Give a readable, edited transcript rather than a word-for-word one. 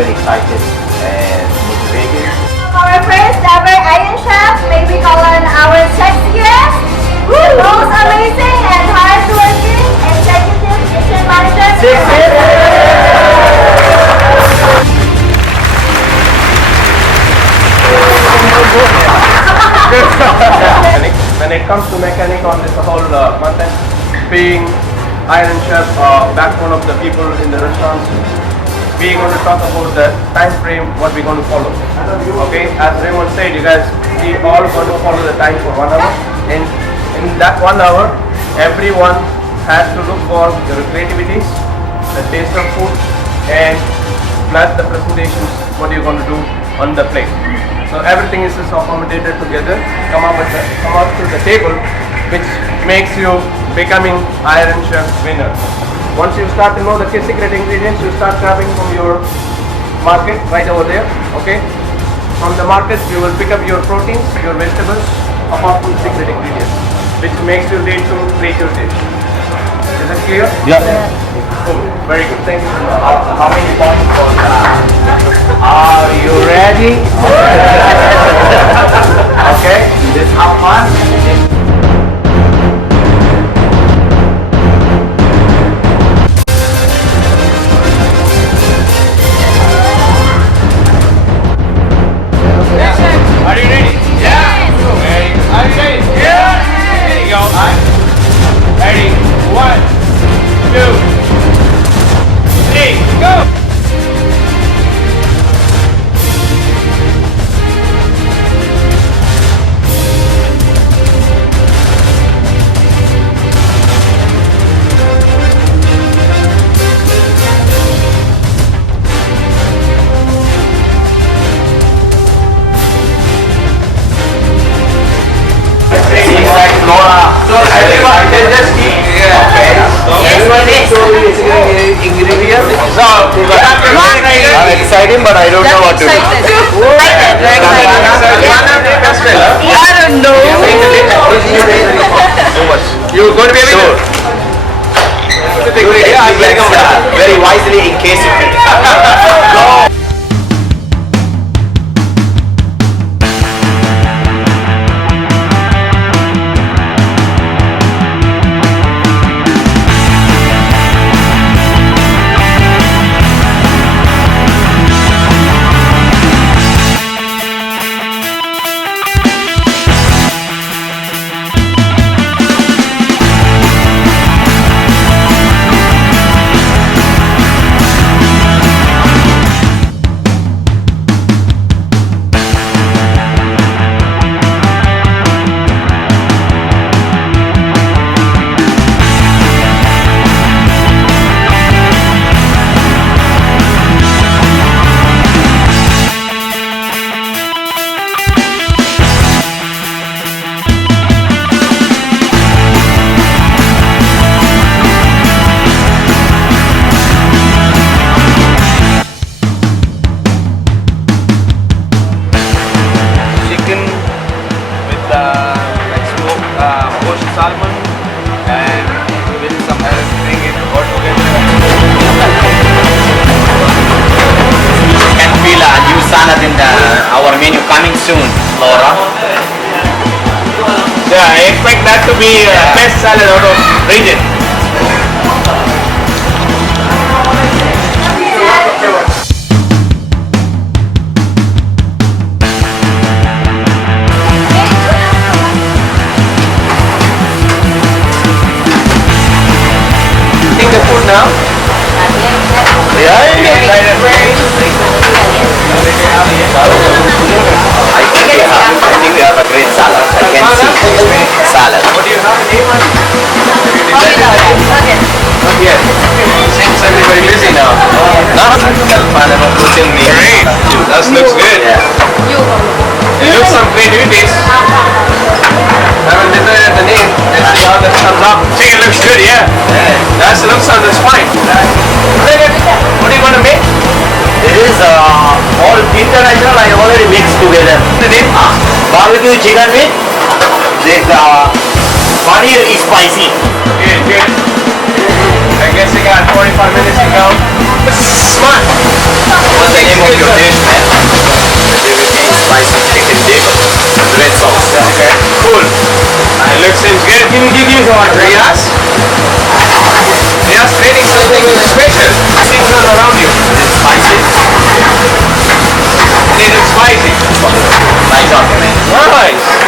very excited and motivated. Our first ever Iron Chef, may we call on our sexiest, the most amazing and hardworking executive kitchen manager. When it comes to mechanic on this whole content, being Iron Chef, backbone of the people in the restaurants, we're going to talk about the time frame, what we're going to follow. Okay, as Raymond said, you guys, we all going to follow the time for 1 hour. And in that 1 hour, everyone has to look for your creativities, the taste of food, and plus the presentations, what you're going to do on the plate. So everything is just accommodated together, come up to the table, which makes you becoming Iron Chef winner. Once you start to know the secret ingredients, you start grabbing from your market right over there. Okay. From the market, you will pick up your proteins, your vegetables, apart from the secret ingredients, which makes you ready to create your dish. Is that clear? Yeah. Cool. Very good. Thank you. How many points for that? Are you ready? Okay, let's have fun. Are you ready? Yeah. Ready? Are you ready? Yeah. There you go. Ready? 1, 2, 3, go. So everyone can just keep. Okay. Everyone needs to ingredients. So I'm excited, but I don't know what to do. I don't know. You're going to be able to. Very wisely in case you go. Salmon and with some everything it all together. You can feel a new salad in our menu coming soon, Laura. Yeah, I expect that to be best salad out of region. Now? Yeah, I think we have a great salad. I can see salad. What do you have? Not yet. Seems everybody busy now. No, great. That looks good. Yeah. It looks some creativities. Haven't decided the name. Let's see how that comes up. Chicken looks good, yeah. That looks sounds fine. What are you going to make? This is all international. I already mixed together. The name? Barbecue chicken with this paneer is spicy. Good, good. I guess you got 45 minutes to go. Smart. What's the name of your dish, man? European spicy chicken dip with red sauce. Okay. Cool. Seems good. Give me some water. Riyaz? Riyaz training something special. Things all around you. Is it spicy? Is it spicy? Nice, okay, man. Nice.